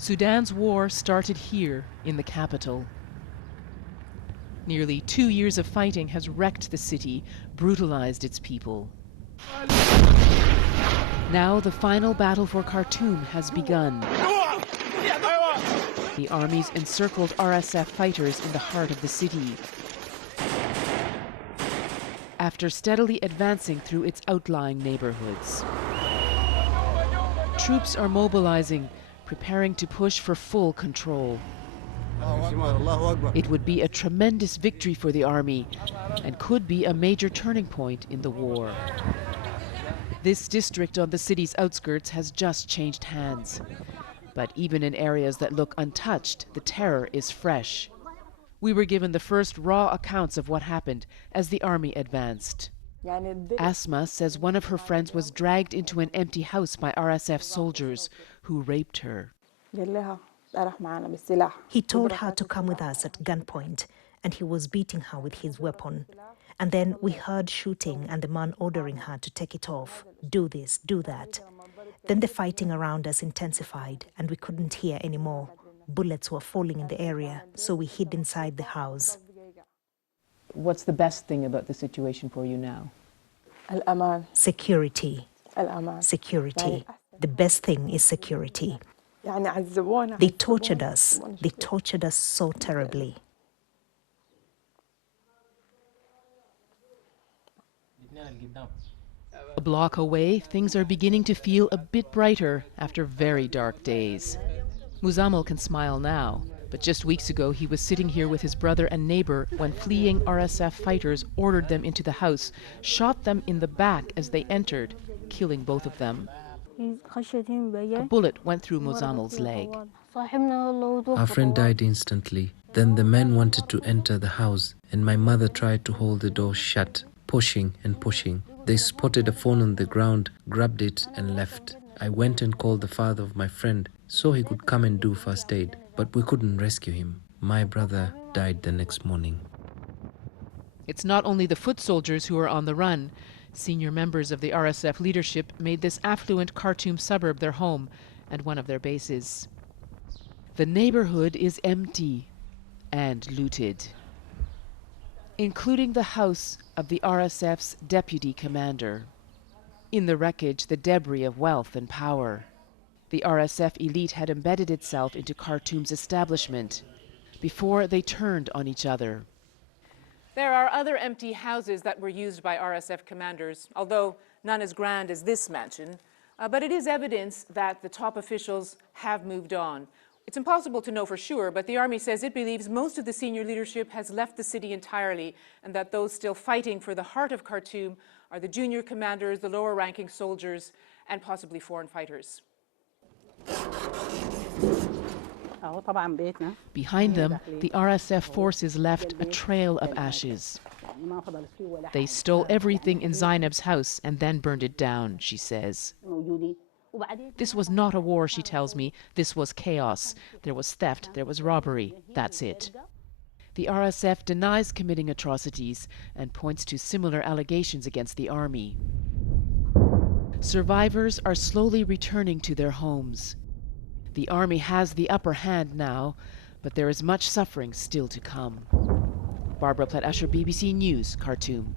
Sudan's war started here in the capital. Nearly 2 years of fighting has wrecked the city, brutalized its people. Now the final battle for Khartoum has begun. The army's encircled RSF fighters in the heart of the city. After steadily advancing through its outlying neighborhoods. Troops are mobilizing, preparing to push for full control. It would be a tremendous victory for the army and could be a major turning point in the war. This district on the city's outskirts has just changed hands. But even in areas that look untouched, the terror is fresh. We were given the first raw accounts of what happened as the army advanced. Asma says one of her friends was dragged into an empty house by RSF soldiers who raped her. He told her to come with us at gunpoint, and he was beating her with his weapon. And then we heard shooting and the man ordering her to take it off. Do this, do that. Then the fighting around us intensified and we couldn't hear anymore. Bullets were falling in the area, so we hid inside the house. What's the best thing about the situation for you now? Security. Security. The best thing is security. They tortured us. They tortured us so terribly. A block away, things are beginning to feel a bit brighter after very dark days. Muzammil can smile now, but just weeks ago he was sitting here with his brother and neighbor when fleeing RSF fighters ordered them into the house, shot them in the back as they entered, killing both of them. A bullet went through Muzammil's leg. Our friend died instantly. Then the men wanted to enter the house, and my mother tried to hold the door shut, pushing and pushing. They spotted a phone on the ground, grabbed it and left. I went and called the father of my friend so he could come and do first aid, but we couldn't rescue him. My brother died the next morning. It's not only the foot soldiers who are on the run. Senior members of the RSF leadership made this affluent Khartoum suburb their home and one of their bases. The neighborhood is empty and looted, including the house of the RSF's deputy commander. In the wreckage, the debris of wealth and power. The RSF elite had embedded itself into Khartoum's establishment before they turned on each other. There are other empty houses that were used by RSF commanders, although none as grand as this mansion. But it is evidence that the top officials have moved on. It's impossible to know for sure, but the army says it believes most of the senior leadership has left the city entirely, and that those still fighting for the heart of Khartoum are the junior commanders, the lower-ranking soldiers, and possibly foreign fighters. Behind them, the RSF forces left a trail of ashes. They stole everything in Zainab's house and then burned it down, she says. This was not a war, she tells me. This was chaos. There was theft, there was robbery. That's it. The RSF denies committing atrocities and points to similar allegations against the army. Survivors are slowly returning to their homes. The army has the upper hand now, but there is much suffering still to come. Barbara Plett Usher, BBC News, Khartoum.